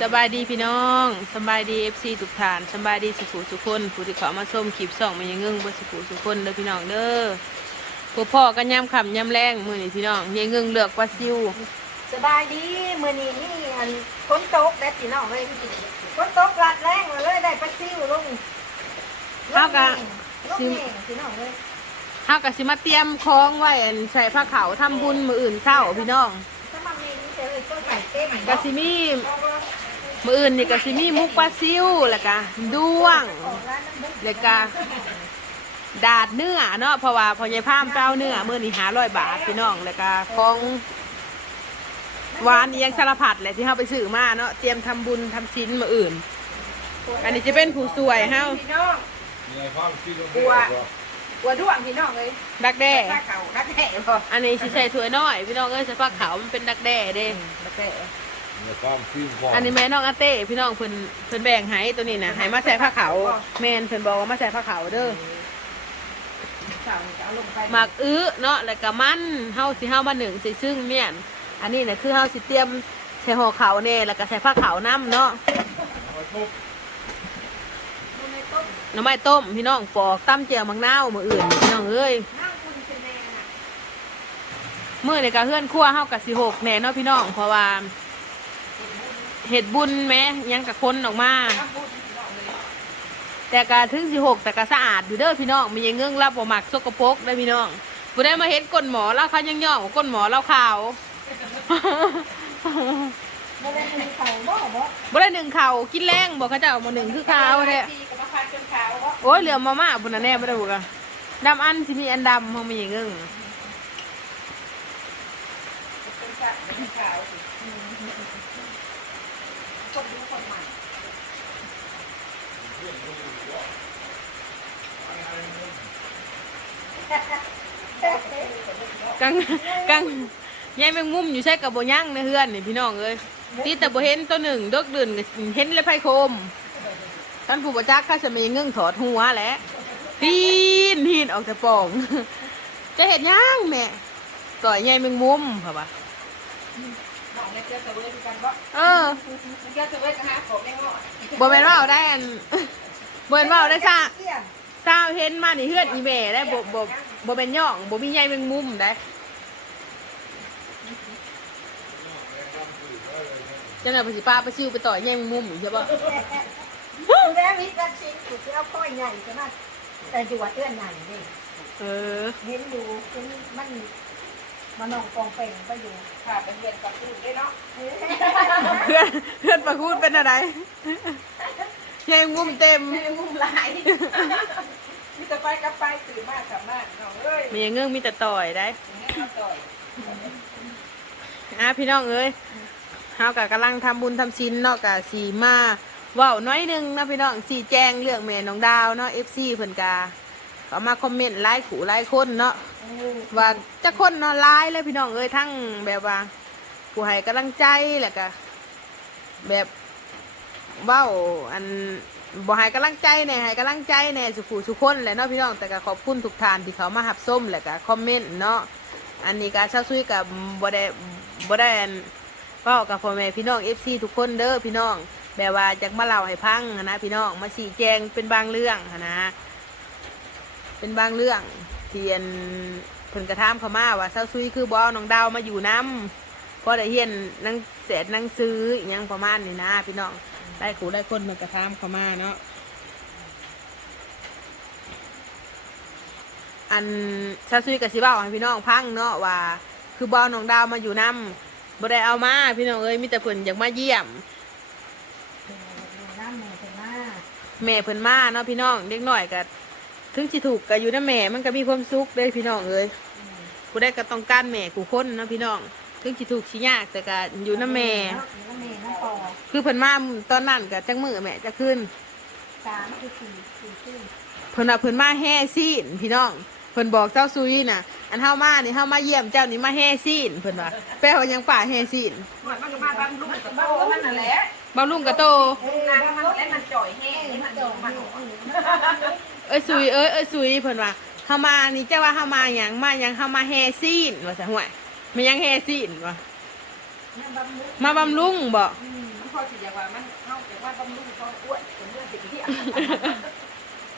สบายดีพี่น้องสบายดีเอฟซีทุกท่านสบายดีสุขุสุคนผู้ที่เขามาส้มคลิปส่องมันยังงึ่งบ่สุขุสุคนเด้อพี่น้องเด้อพวกพ่อกันย่ำคำย่ำแรงมือนี่พี่น้องยังงึ่งเลือกปลาซิวสบายดีมื้อนี้นี่อันฝนตกแดดพี่น้องเลยฝนตกรัดแรงมาเลยได้ปลาซิวลงลงแห้งพี่น้องเลยเฮาก็สิมาเตรียมของไว้อันใส่ผ้าขาวทำบุญมืออื่นเช้าพี่น้องถ้ามามีนี่จะเลยต้นไม้เต็ มก็สิมีมืออื่นนี่ก็สิมีมุกปลาซิวแล้วก็ด้วงของร้านน้ำบุกแล้วก็ดาดเนื้อเนาะเพราะว่าพอยายพามเป้าเนื้อมื้อนี้หาร้อยบาทพี่น้องแล้วก็ของหวานอีหยังสารพัดแหละที่เฮาไปซื้อมาเนาะเตรียมทำบุญทำศีลมื้ออื่น อันนี้จะเป็นผู้สวยเฮาพี่น้องมีอะไรความคิดว่ากลัวหัวด้วงพี่น้องเลยดักแด้ถ้าเก่ารักแท้บ่อันนี้สิใส่ถ้วยน้อยพี่น้องเอ้ยใส่ผ้าขาวมันเป็นดักแด้เด้รักแท้มีความคิดว่าอันนี้แม่น้องอาเต้พี่น้องเพิ่นเพิ่นแบ่งให้ตัวนี้นะให้มาใส่ผ้าขาวแม่นเพิ่นบอกว่ามาใส่ผ้าขาวเด้อเก่าจะเอาลงไปหมากอื้อเนาะแล้วก็มันเฮาสิเฮามาหนึ่งสิซึ่งเมี่ยนอันนี้น่ะคือเฮาสิเตรียมใส่ห่อขาวแน่แล้วก็ใส่ผ้าขาวน้ำเนาะดูในต้นหน่อไม้ต้มพี่น้องปอกตั้มเจียวมังนาวมื้ออื่นพี่น้องเอ้ยน้ำคุณเป็นแดงอะมื้อนี่ก็เฮือนครัวเฮาก็สิหกแน่เนาะพี่น้องเพราะว่า เฮ็ดบุญแหม้ยังกับคนออกมาน้ำบุญพี่น้องเลยแต่ก็ถึงสิหกแต่ก็สะอาดอยู่เด้อพี่น้องมียังเงื่งรับบ่มักสกปรกได้อพี่น้องบ่ได้มาเห็นก้นหมอแล้วเขายังย่องว่าก้นหมอเราขาวบ่ได้มีเขาบ่บ่บ่ได้หนึ่งเขากินแรงบอกเขาเจ้ามาหนึ่งคือขาวแท้ดีกับมาพันจนขาวบ่โอ้ยเหลือมาม่าบุญน่ะแน่บ่ได้บุกอะดำอันสิมีอันดำเฮามีอย่างเงื่ง เป็นขาวเป็นขาวสิคนดูคนใหม่ กังกังยายแมงมุมอยู่ใช่กับบ่ย่างในเฮือนนี่พี่น้องเอ้ยตีแต่โบเห็นตัวหนึ่งดกดื่นเห็นเลยไผโคม ท่านผู้ประจักษ์ก็จะมีเงื่งถอดหัวแหละตีนทีนออกแต่ปอง จะเห็นย่างแม่ต่อยยายแมงมุมค่ะปะน้องเนี่ยเจอตะเวนกันบ่เออเจอตะเวนกันฮะผมไม่งอดบ่แม่นว่าได้อันบ่แม่นว่าได้ซะเที่ยงซาเห็นมานี่เฮือนอีแม่ได้บ่บ่ บ่เป็นย่องบ่มีใยแมงมุมได้จังได๋เพิ่นสิพาไปซิวไปต่อยใยแมงมุมอีกใช่บ่ดูแลวิทย์กันสิกูจะเอาค่อยใหญ่ขนาดแต่จังหวัดเอื้อนใหญ่ดิเออเห็นอยู่เห็นมันมันนองกองเป่งไปอยู่ค่ะเป็นเรียนกับพูดได้เนาะเพื่อนเพื่อนประคูดเป็นอะไรใยแมงมุมเต็มมีมุมหลาย มีแต่ไปกับไปตื่นมากกลับมากน้องเอ้ยมีอย่างเงื่งมีแต่ต่อยได้อย่างนี้เขาต่อยอะพี่น้องเอ้ยเฮาก็กำลังทำบุญทำศีลเนาะก็สีมาเว้าน้อยหนึงนะพี่น้องสีแจ้งเรื่องแม่น้องดาวเนาะ FC เพิ่นกาเขามาคอมเมนต์ไลค์ขู่ไลค์คนเนาะว่าจะคนเนาะไลค์เลยพี่น้องเอ้ยทั้งแบบว่าผู้ให้กำลังใจแล้วก็แบบเว้าอัน บ่ให้กำลังใจแน่ให้กำลังใจแน่สุขุสุขคนแหละเนาะพี่น้องแต่ก็ขอบคุณทุกท่านที่เขามาหับส้มแล้วก็คอมเมนต์เนาะอันนี้ก็เช้าซุยกับบ่ได้บ่ได้อันเว้ากับพ่อแม่พี่น้อง FC ทุกคนเด้อพี่น้องแบบว่าจากมาเล่าให้พังนะพี่น้องมาชี้แจงเป็นบางเรื่องนะเป็นบางเรื่องเที่อันเพิ่นกระทำเขามาว่าเช้าซุยคือบ่อน้องดาวมาอยู่น้ำเพราะได้เฮียนนังเสร็จหนังซื้ออหยังประมาณนี้นะพี่น้อง ได้ขู่ได้คนมันกระทำเขามาเนาะอันเช้าซุยกับสิเว้าให้พี่น้องพังเนาะว่า คือบอาน้องดาวมาอยู่น้ำบ่ได้เอามา พี่น้องเอ้ยมีแต่เพิ่นอยากมาเยี่ยม น้ำแม่เป็นมาแม่เพิ่นมาเนาะพี่น้องเด็กน้อยก็ถึงสิถูกก็อยู่น้ำแม่มันก็มีความสุขเด้พี่น้องเอ้ยผู้ใดก็ต้องการแม่กูคนเนาะพี่น้องถึงสิถูกสิยากแต่ก็อยู่นำแม่ น้ำแม่ คือเพิ่นมาตอนนั้นก็จังมือแม่จะขึ้นสามคือสี่สี่ขึ้นเพิ่นว่าเพิ่นมาแห่ซีนพี่น้องเพิ่นบอกเจ้าซุยน่ะ อันเฮามานี่เฮามาเยี่ยมเจ้านี่มาแห่ซีนเพิ่นว่าแปลว่าหยังป่าแห่ซีนมันก็มาบำรุงกับบ้านมันนั่นแหละบ่าวลุงกะโตนางมันและมันจ่อยแห้งมันจ่อยมันเอ้ยซุยเอ้ยเอ้ยซุยเพิ่นว่าเฮามานี่เจ้าว่าเฮามาหยังมาหยังเฮามาแห่ซีนว่าซะห่วยมันยังแห่ซีนวะบำรุงมาบำรุงบ่อืม พอสิอยากว่ามันเฮาแต่ว่าบำรุงท้องอ้วนจนเลือดติดเหี้ย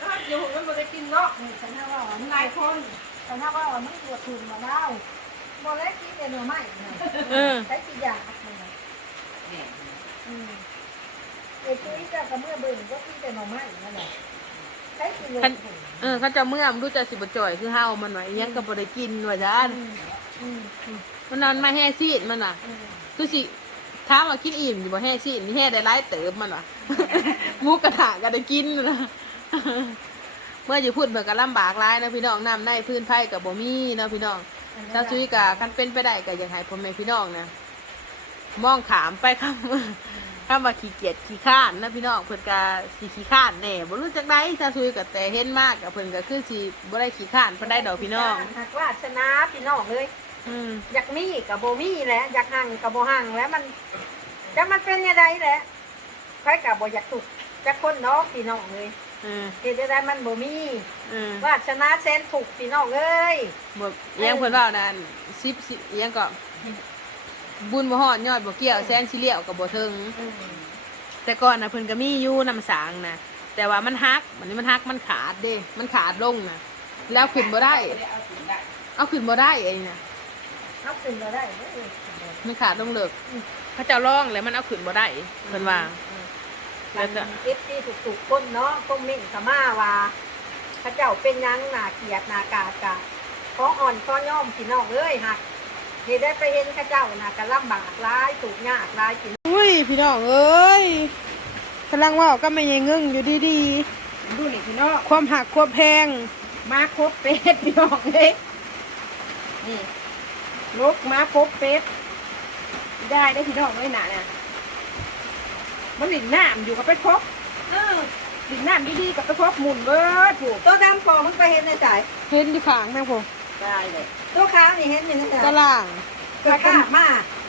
ถ้าอยู่มันบ่ได้กินเนาะนี่ฉันว่าว่ามัมันนหลายคนฉันว่าว่ามันปวดทุนมาแล้วบ่เล็กกินแต่หน่อไม้เนี่ยเออใช้กี่อย่างเนี่ยเนี่ยอืมเอ้ตุ้ยจะกับเมื่อเบิ่งก็กินแต่หน่อไม้นั่นแหละใช้กิโลคันเออเขาเจะเมื่อมนรู้จะสิบจ่อยคือเฮามันว่าอิหยังก็บ่ได้กินว่าจ้าอืมอืมอืมมันนอนมาแห่ซีดมันว่ะอืมคือสิ ถามว่ากินอิ่มอยู่บ่แห่ซีดนี่แห่ได้หลายเติบมันวะมูกระทะก็ได้กินนะเมื่ออยู่พูดเหมือนกับลำบากหลายนะพี่น้องน้ำในพื้นไผ่กับบ่มีเนาะพี่น้องชาวซุยกะคันเป็นไปได้ก็อยากให้พ่อแม่พี่น้องนะมองขามไปคำคำว่าขี้เกียจขี้ข้านนะพี่น้องเพิ่นก็สิขี้ข้านแน่บ่รู้จักไดชาวซุยก็แต่เห็นมากกับเพิ่นก็คือสิบ่ได้ขี้ข้านเพิ่นได้ดอกพี่น้องหากว่าชนะพี่น้องเลย อืมอยากมีกับโบมีแหละอยากหั่งกับโบหั่งแล้วมันจะมันเป็นยังไงแหละใครกับโบอยากถูกจะคนเนาะพี่น้องเลยอืมเฮ็ดได้ได้มันโบมีอืมว่าชนะเซนถูกพี่น้องเอ้ยบ่อิหยังเพิ่นว่านั่น10 10อิหยังก็ บุญบ่ฮอดยอดบ่เกี่ยวแสนสิเลี้ยวก็บ่ถึง แต่ก่อนนะเพิ่นก็มีอยู่น้ำสางนะแต่ว่ามันฮักมันนี้มันฮักมันขาดเด้ มันขาดลงนะแล้วขึ้นบ่ได้ เอาขึ้นบ่ได้ไอ้นี่นะ เอาขึ้นมาได้เด้อมันขาดลงเลิกพระเจ้าร้องแล้วมันเอาขึ้นบ่ได้เพิ่นว่าแล้วก็ เอฟซีถูกๆคนเนาะคอมเมนต์ก็มาว่าพระเจ้าเป็นหยังหนาเกลียดหนากาดกะของอ่อนข้อย่อมพี่น้องเอ้ยหักเฮ็ดได้ไปเห็นพระเจ้าน่ะก็ลำบากหลายถูกยากหลายพี่อุ้ยพี่น้องเอ้ยกำลังเว่าก็ไม่ยังงึ่งอยู่ดีดูนี่พี่น้องๆ ความหักความแพงมาครบเป็ดพี่น้องเลยนี่ ลกมาครบเป็ดได้ได้พี่น้องเลยน่ะน่ะมันหลินน้ำอยู่กับไปครบเออหลินน้ำดีๆกับไปครบหมุนเบิดถูกตัวดำพอมันไปเห็นในใจเห็นอยู่ข้างนะผมได้เลยตัวขาวนี่เห็นอยู่ในใจตะล่างตัวขาวมา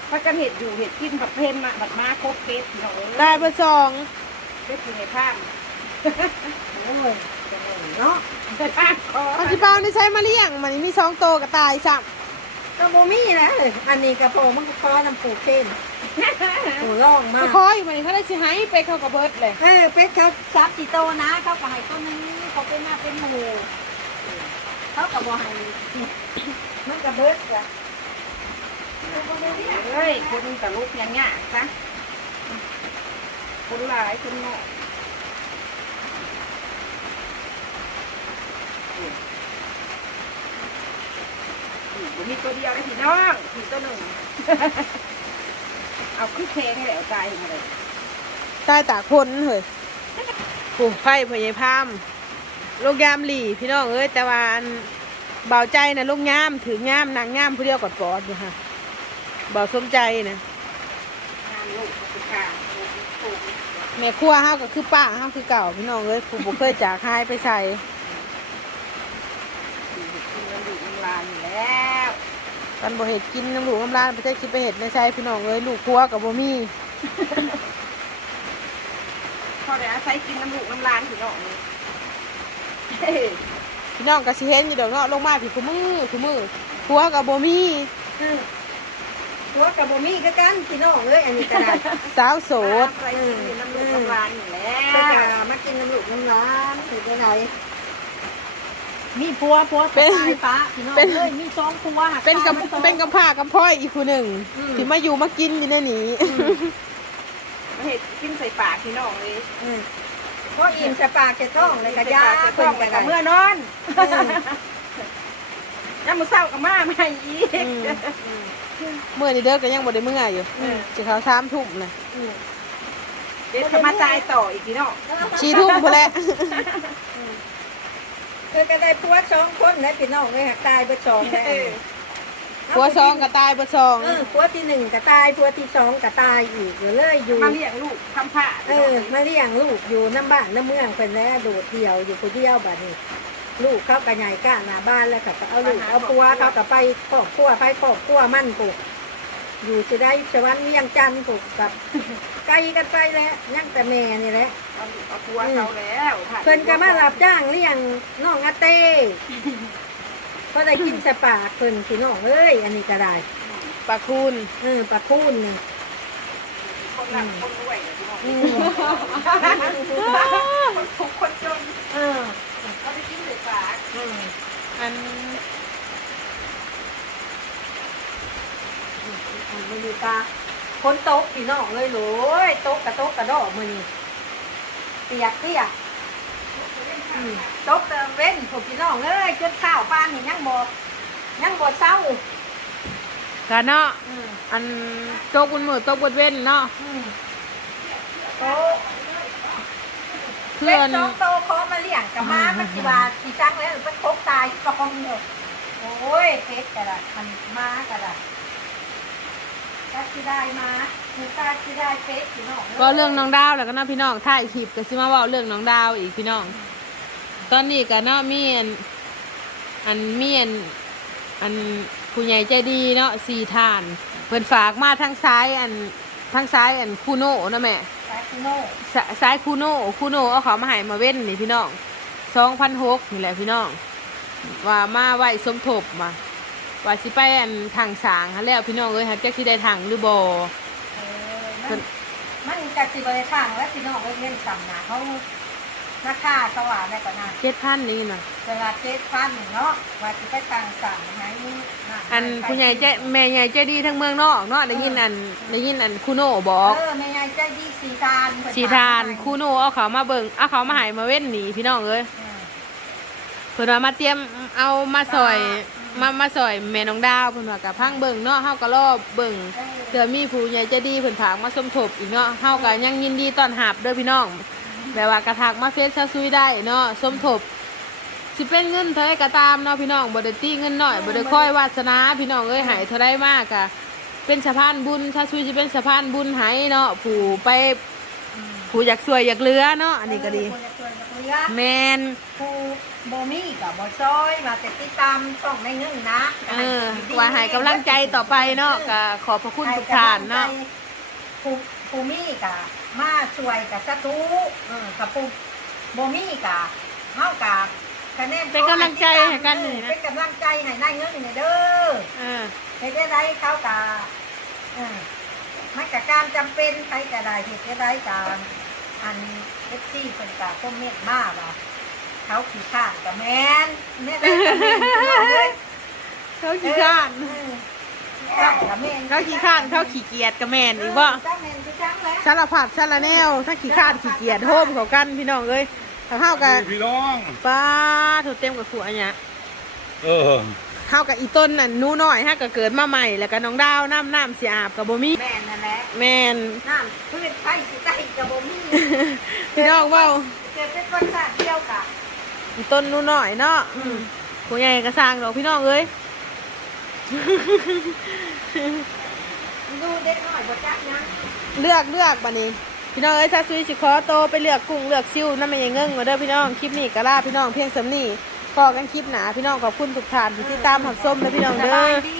พักกันเห็ดอยู่เห็ดกินผัดเพนมาบัดมาครบเป็ดพี่น้องเอ้ยได้เบอร์สองเป็ดอยู่ในผ้าโอ้ยจะงงเนาะแต่ผ้าคออันที่เปานี่ใช้มาเลี้ยงมันนี่มีสองโตวกับตายซ้ ก็โมมี่นะเลยอันนี้กระโปรงมันก็คอน้ำปูเส้นโอ้ล่องำมาไปกคอยมันนี่เขาได้สิให้ไปเข้ากับเบิร์ดเลยเออเป็ดเขาซับจีโตนะเขาก็ให้ต้นนี้เขาเป็นมาเป็นหมูเขาก็บ่ให้มันก็เบิดจ้ะเฮ้ยคนกับลูกอย่างเงี้ยซะคนหลายคนน้อ ยมีตัวเดียวได้พี่น้องพี่ตัวหนึ่ง เอาขึ้นเพลงให้แล้วตายมาเลยตายตากคนเฮ้ยโอ้ไผ่พญายพามลูกยามหลีพี่น้องเอ้ยแต่ว่าอันเบาใจนะลูกยามถือยามนางยามผู้เดียวกอดปอดอยู่ค่ะเบาสมใจนะงานลูกคือการลูก แม่ครัวเฮาก็คือป้าเฮาคือเก่าพี่น้องเอ้ยผู้บ่เคยจากหายไปใส่ กินเงินดูเงินลานอยู่แล้ว กันบ่เห็ดกินน้ำหลูกน้ำลานไปเจ้คิดไปเห็ดในใส่พี่น้องเอ้ยลูกครัวกับบ่มีพอได้อาศัยกินน้ำลูกน้ำลานพี่น้องนี่เฮ้ยพี่น้องก็สิเห็นอยู่ดอกเนาะลงมาพี่คุมือคุมือครัวกับบ่มีอืมตัวกับบ่มีก็กันพี่น้องเอ้ยอันนี้ก็ได้สาวโสดอาศัยกินน้ำลูกน้ำลานอยู่แล้ก็วจะมากินน้ำลูกน้ำร้านหรืออะไร มีพัวพัวเป็นตายปะพี่น้องเป็นเอ้ยมีสองพัวหัเป็นกับตายมาสองเป็นกับผ้ากับพ่อยอีกผู้หนึ่งที่มาอยู่มากินอยู่ในนี้มาเห็ดกินใส่ปากพี่น้องเลยอืมเพราะอิ่มจะปากจะท้องเลยกระยาใส่เพิ่ปานกกจะระท้องไดกับเมื่อนอนน้ำมือเศร้ากับมาไม่อีกอืมเมื่อนี้เด้อก็ยังบ่ได้เมื่ออยู่อืมสิเขาสามทุ่มนะเดี๋ยวจะมาตายต่ออีกพี่น้องสี่ทุ่มพุ่นแหละคือก็ได้พัวสองคนนะพี่น้องเลยหักตายไปสองแล้วผัวซองก็ตายบ่ซอง เออพัวที่หนึ่งก็ตายพัวที่สองก็ตายอีกเดี๋ยวเลยอยู่ มาเลี้ยงลูกทำผ้าเออมาเลี้ยงลูกอยู่น้ำบ้านน้ำเมืองเป็นแล้วโดดเดี่ยวอยู่คนเดียวแบัดนี้ ลูกเขากระใหญ่ก้าหน้าบ้านแล้วก็เอาลูกเอาปัวเขาก็ไปครอบครัวไปครอบครัวมั่นกู อยู่จะได้สวรรค์เวียงจันทร์กูกับไกลกันไปแล้วยังแต่แม่นี่แหละ เอาลูกเอาตัวเขาแล้วผ่เพิ่นก็มารับจ้างเลี้ยงน้องอาเต้เพราะได้กินสปากเพิ่นพี่น้องเอ้ยอันนี้ก็ได้ปลาคูนเออปลาคูนนี่คนำลังคนรวยเลยพี่น้องอืมคนทุกข์คนจน เออ เขาไปกินเดือดฝาก อืม อัน อันมันอยู่ตาคนโต๊ะพี่น้องเลยโหลยโต๊ะกระโต๊ะกระดอกมือนี่เปียกเปียกอืมโต๊ะเติมเว้นผมพี่น้องเอ้ยจนข้าวปานนี่ยังบ่ยังบ่เศร้ากะเนาะอืมอันโตกบนมือโตกบนเว้นเนาะอืมโต๊ะเพื่เพื่ออนนโตะขอมาเลี้ยงกับมามันสิว่าสิจังแล้วมันคกตายกองเด้อโอ้ยเพชรกระดาษมันมากระดาษ ก็สิได้มาคือตาสิได้เรพี่น้องยก็เรื่องน้องดาวแล้วก็เนาพี่น้องถ่ายคลิปก็สิมาเว้าเรื่องน้องดาวอีกพี่น้อง ตอนนี้ก็เนาะมีอันอันมีอันอันผู้ใหญ่ใจดีเนาะสี่ทานเพิ่นฝากมาทางซ้ายอันทางซ้ายอันคูโน่เนาะแม่แซคโน่สซ้ายคูโน่คูโน่เอาเขามาให้มาเว้นนี่พี่น้องสองพันหกนี่แหละพี่น้องว่ามาไหวสมทบมา ว่าสิไปอันทางสางหั้นแล้วพี่น้องเอ้ยฮักจักที่ได้ทางหรือบ่เออมันมันกะสิบริทางแล้วพี่น้องก็เล่นซ้ำนะเขาราคาเขาว่าได้ก่อนนะเจ็ดพันนี่นะเวลาเจ็ดพันเนาะว่าสิไปทางสั่งไหนนี่ะอันผู้ใหญ่ใจแม่ใหญ่ใจดีทั้งเมืองนอกเนาะได้ยินอันได้ยินอันคูโน่บอกเออแม่ยายใจดีสีทานเพิ่สีทานคูโน่เอาเขามาเบิ่งเอาเขามาให้มาเว้นนี่พี่น้องเอ้ยเออเพิ่นว่ามาเตรียมเอามาซอย มามาซอยแม่น้องดาวเพิ่นว่ากับพังเบิ่งเนาะเฮาก็รอเบิ่งเออเผื่อมีผู้ใหญ่ใจดีเพิ่นถากมาสมทบอีกเนาะเฮาก็ยังยินดีต้อนรับเด้อพี่น้องแบบว่ากระถากมาเฟซซะซุยได้เนาะสมทบสิเป็นเงินเท่าไรก็ตามเนาะพี่น้องบ่ได้ตีเงินน้อยบ่ได้ค่อยวาสนาพี่น้องเอ้ยให้เท่าไรมากอะเป็นสะพานบุญซะซุยสิเป็นสะพานบุญให้เนาะผู้ไปผู้อยากสวยอยากเหลือเนาะอันนี้ก็ดีคนจะช่วยจะเลี้ยงแมนครู โบมี่กับโบซอยมาแต่ติดตามช่องในเงินนะเออว่าให้กำลังใจต่อไปเนาะก็ขอบพระคุณทุกท่านเนาะครูครูมี่กับมาช่วยกับสตูเออกับปูโบมี่กับเฮากับคะแนนเป็นกำลังใจให้กันนี่นะเป็นกำลังใจให้นายเงินนี่เด้อเออเฮ็ดได้ไรเขากับเออมันกับการจำเป็นใครก็ได้เฮ็ดได้ไรการอันเอฟซีเป็นกับคอมเมนต์มาว่า เขาขี้ข้านกับแมนเนี่ยได้กับแม่นพี่น้องเอ้ยเขาขี้ข้านเออข้านกับแม่นเขาขี้ข้านเขาขี้เกียจกับแมนอีกบ่จ้าแม่นคือจังแล้วสารพัดสารแนวถ้าขี้ข้านขี้เกียจโฮมเขากันพี่น้องเอ้ยถ้าเฮากับพี่น้องป้าถูกเต็มกับขัวเนี่ยเออเฮากับอีต้นน่ะหนูน้อยฮะก็เกิดมาใหม่แล้วก็น้องดาวน้ำน้ำเสียอาบกับบ่มีแม่นนั่นแหละแมนน้ำพืชไผ่สิใต้กับบ่มีพี่น้องเว้าเกิดเป็นคนชาติเดียวกะ อีต้นหนูน้อยเนาะอืมผู้ใหญ่ก็สร้างดอกพี่น้องเอ้ยดูเด็กน้อยบ่จักหยังเลือกเลือกบัดนี้ พี่น้องเอ้ยถ้าซุยสิขอโตวไปเลือกกุ้งเลือกซิวนั่นไม่ยังเงิ่งมาเด้อพี่น้องคลิปนี้ก็ลาพี่น้องเพียงสำนี้พอกันคลิปหนาพี่น้องขอบคุณทุกท่านที่ติดตามหับส้มและพี่น้องสเด้บาอยดี